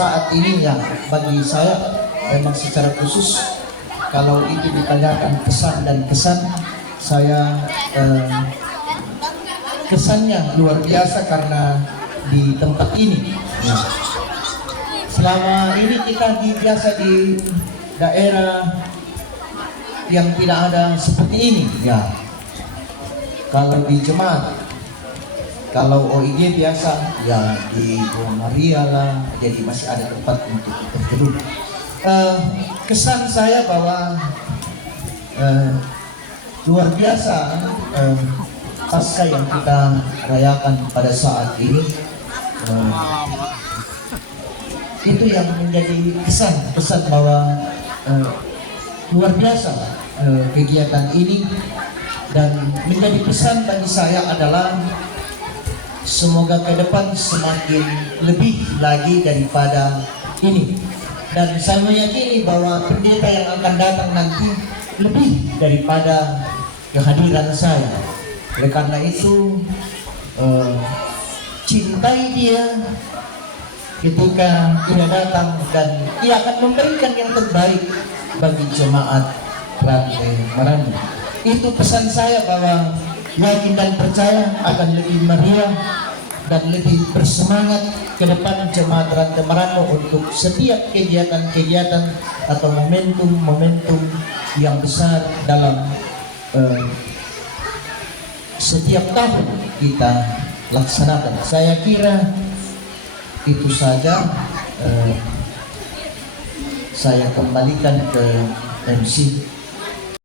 saat ini ya bagi saya memang secara khusus kalau itu ditanyakan pesan dan kesan saya kesannya luar biasa karena di tempat ini ya. Selama ini kita biasa di daerah yang tidak ada seperti ini ya. Kalau di jemaat, kalau OIG biasa ya di Maria lah, jadi masih ada tempat untuk berteduh. Kesan saya bahwa luar biasa pasca yang kita rayakan pada saat ini, itu yang menjadi kesan bahwa luar biasa kegiatan ini. Dan menjadi pesan bagi saya adalah semoga ke depan semakin lebih lagi daripada ini. Dan saya meyakini bahwa pendeta yang akan datang nanti lebih daripada kehadiran saya. Oleh karena itu, cintai dia ketika dia datang dan dia akan memberikan yang terbaik bagi jemaat Rantai Marandu. Itu pesan saya bahwa yakin dan percaya akan lebih meriah dan lebih bersemangat ke depan jemaat Rantai Marandu untuk setiap kegiatan-kegiatan atau momentum-momentum yang besar dalam setiap tahun kita laksanakan. Saya kira itu saja. Saya kembalikan ke MC.